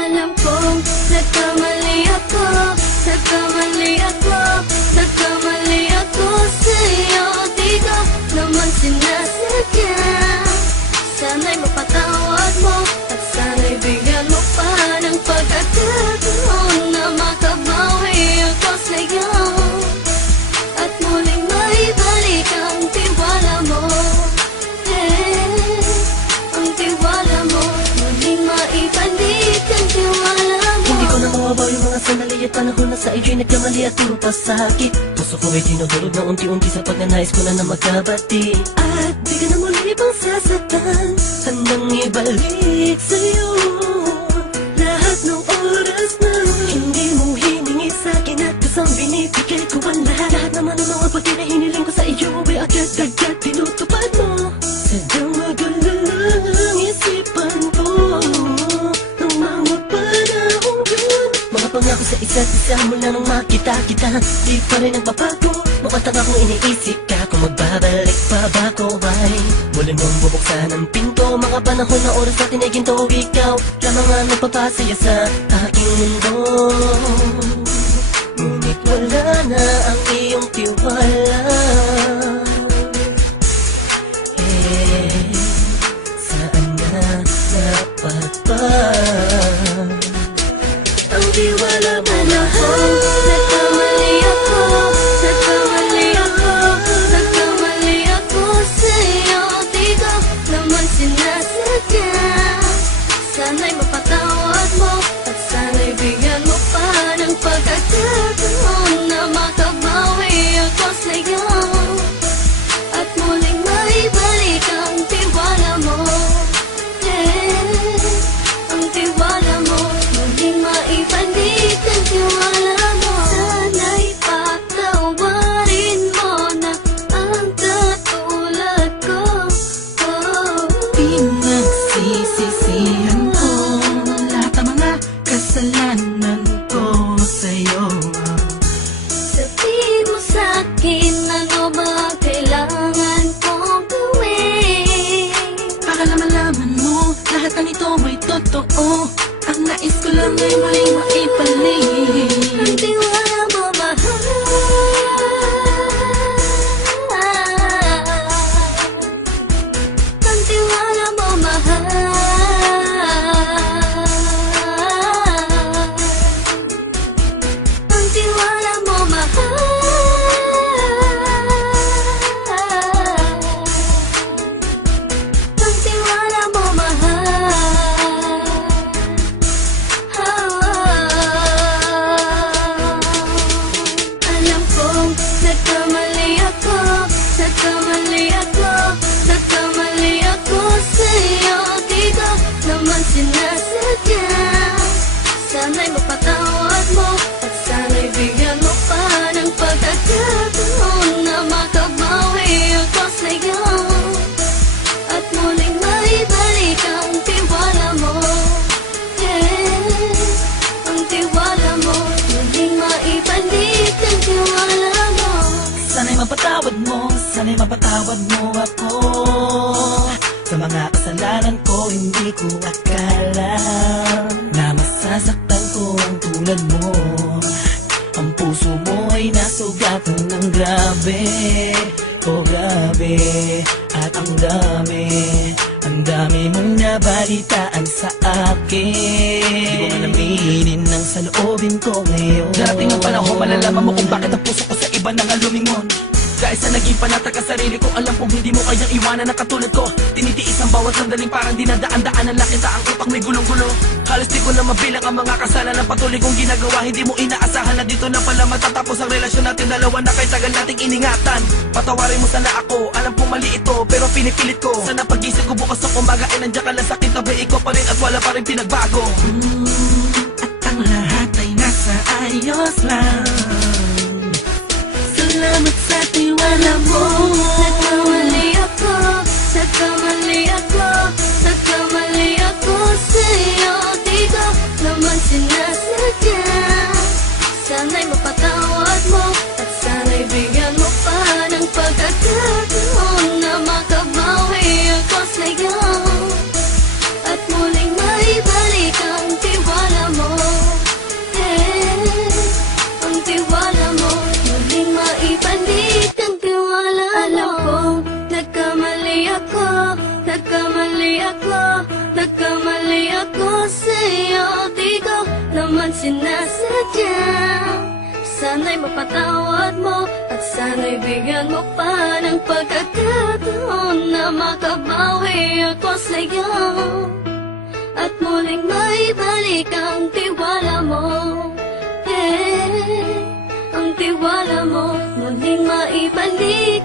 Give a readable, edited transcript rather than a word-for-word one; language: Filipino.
Alam kong nagkamali ako, nagkamali ako, nagkamali ako sa'yo. Di ko naman sinasadya. Sana'y mapatawad mo at sana'y bigyan mo pa ng pagkakataon na makabawi ako sa'yo at muling maibalik ang tiwala mo. Ang tiwala mo, muling maibalik ang tiwala mo. Hindi ko na mawabaw yung mga sandali at panahon na sa iyo'y nagkamali at puro pasakit. Puso ko ay dinudulog na unti-unti sa pagnanais ko na magkabati. At di ka na muli pang sasaktan, handang ibalik sa'yo lahat ng oras na hindi mo hiningi sa'kin at kusang binibigay ko ang lahat. Lahat naman ng mga pagkain na hiniling ko sa iyo ay agad-agad tinutupad mo. Sadyang magulo lang isipan ko ng mga panahon yun. Mga pangako sa isa't isa mula nung makita kita, di pa rin nagbabago. Mukhang akong iniisip ka kung magbabalik pa ba ko ay muli mong bubuksan ang pinto. Mga panahon na oras natin ay ginto, ikaw lamang ang nagpapasaya sa aking mundo. Ngunit wala na ang iyong tiwala. Saan na dapat ba ang tiwala mo? Nagkamali ako, nagkamali ako, nagkamali ako sa'yo. Di ko naman sinasadya. Sana'y mapatawad mo at sana'y bigyan mo pa ng pagkakataon na makabawi ako sa'yo at muling maibalik ang tiwala mo. Ang tiwala mo, muling maibalik ang tiwala mo. Sana'y patawarin mo na ang katulad ko. Pinagsisisihan ko lahat ng mga kasalanan ko sa'yo. Sabihin mo sa'kin ano ba kailangan kong gawin. Para malaman mo lahat ng ito ay totoo. Ang nais ko lang ay muling maibalik Ang tiwala mo, mahal. Ang tiwala mo, mahal. Ang tiwala mo, mahal. Ang tiwala mo, mahal. Alam kong nagkamali ako, nagkamali ako, nagkamali ako sa'yo. Di ko naman sinasadya. Sana'y mapatawad mo at sana'y bigyan mo pa ng pagkakataon na makabawi ako sa'yo at muling maibalik ang tiwala mo. Ang tiwala mo, muling maibalik ang tiwala mo. Sana'y mapatawad mo, sana'y mapatawad mo ako sa mga kasalanan ko. Hindi ko akala na masasaktan ko ang tulad mo. Ang puso mo ay nasugatan ng grabe, oh grabe. At ang dami mong nabalitaan sa akin. Di ko man aminin ang saloobin ko ngayon. Darating ang panahon, malalaman mo kung bakit ang puso ko sa iba nang lumingon. Dahil sa naging panatag ka sarili ko, alam kong hindi mo kayang iwanan na katulad ko. Tinitiis ang bawat sandaling parang dinadaan-daan ang lakita ang utak may gulong-gulo. Halos di ko na mabilang ang mga kasalanan patuloy kong ginagawa. Hindi mo inaasahan na dito na pala matatapos ang relasyon natin dalawa na kay tagal nating iningatan. Patawarin mo sana ako, alam kong mali ito pero pinipilit ko. Sana pag-isip ko bukas ng umaga ay nandiyan ka lang sa akin, tabi ko pa rin at wala pa rin pinagbago. At ang lahat ay nasa ayos lang. Salamat sa tiwala mo. Nagkamali ako, nagkamali ako, nagkamali ako sa'yo. Di ko naman sinasadya. Sana'y mapatawad mo at sana'y bigyan mo pa ng pagkakataon na makabawi ako sa'yo at muling maibalik ang tiwala sinasadya. Sana'y mapatawad mo at sana'y bigyan mo pa ng pagkakataon na makabawi ako sa'yo at muling maibalik ang tiwala mo. Ang tiwala mo muling maibalik